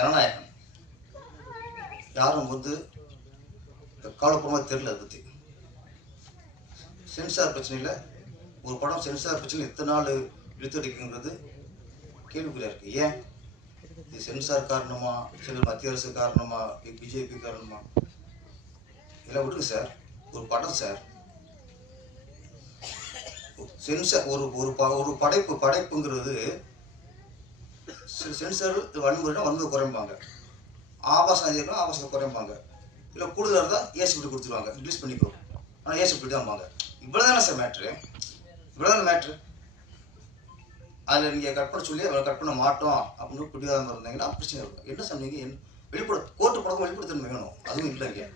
ஜனநாயகம் யாரும் வந்து கவலைப்படமாக தெரியல. அதை பற்றி சென்சார் பிரச்சனையில் ஒரு படம் சென்சார் பிரச்சனை எத்தனை நாள் இழுத்தடிக்குங்கிறது கேள்விக்குறியாக இருக்குது. ஏன் இது சென்சார் காரணமா, சில மத்திய அரசு காரணமா, பிஜேபி காரணமா? இதெல்லாம் விட்டுருக்கு சார். ஒரு படம் சார், சென்சார் ஒரு படைப்புங்கிறது சென்சார் வன்முறைனா வன்முறை குறைப்பாங்க, ஆபாசம் அதிகம் ஆபாசத்தை குறைப்பாங்க, இல்லை கூடுதலாக இருந்தால் ஏசி பிடி கொடுத்துருவாங்க, ரிலீஸ் பண்ணிக்கிறோம். ஆனால் ஏசி பிடி தான்பாங்க. இவ்வளோ தானே சார் மேட்ரு, இவ்வளோ தானே மேட்ரு. அதில் நீங்கள் கட் பண்ண சொல்லி அவரை கட் பண்ண மாட்டோம் அப்படின்னு பிடிவாதமாக இருந்தீங்கன்னா பிரச்சனை இருக்கும். என்ன சொன்னீங்க? வெளிப்பட கோர்ட்டு படம் வெளிப்படுத்தணும் வேணும், அதுவும் இல்லைங்க.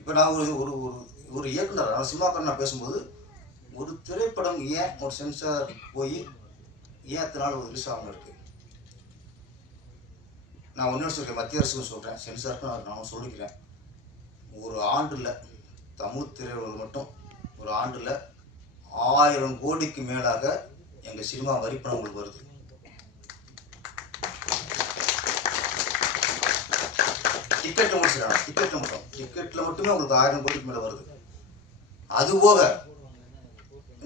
இப்போ நான் ஒரு ஒரு இயக்குனர் சினிமாக்காரன் நான் பேசும்போது ஒரு திரைப்படம் ஏன் ஒரு சென்சார் போய் ஏன் எத்தனை நாள் ரிலீஸ் ஆகாமல் இருக்கு? நான் ஒன்று சொல்கிறேன், மத்திய அரசுக்கும் சொல்கிறேன், சென்சாருக்கும் நான் சொல்லிக்கிறேன். ஒரு ஆண்டில் தமிழ் திரையுலகம் மட்டும் ஒரு ஆண்டில் 1000 கோடிக்கு மேலாக எங்கள் சினிமா வரிப்பணம் உங்களுக்கு வருது. டிக்கெட்டில் முடிச்சிடலாம், டிக்கெட்டில் மட்டுமே உங்களுக்கு 1000 கோடிக்கு மேலே வருது. அதுபோக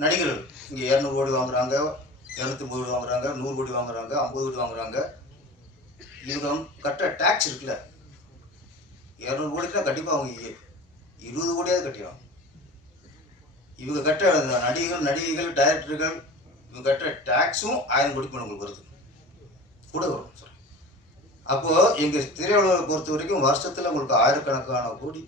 நடிகர்கள் இங்கே 200 கோடி வாங்குறாங்க, 250 கோடி வாங்குறாங்க, 100 கோடி வாங்குறாங்க, 50 கோடி வாங்குறாங்க. இவங்க கட்ட டேக்ஸ் இருக்குல்ல, 200 கோடிக்குலாம் கண்டிப்பாக அவங்க 20 கோடியாவது கட்டிடும். இவங்க கட்ட நடிகைகள் டைரக்டர்கள் இவங்க கட்ட டேக்ஸும் 1000 கோடிக்கு மேலே உங்களுக்கு வருது, கூட வரும் சார். அப்போது எங்கள் திரையுலகத்தை பொறுத்த வரைக்கும் வருஷத்தில் உங்களுக்கு ஆயிரக்கணக்கான கோடி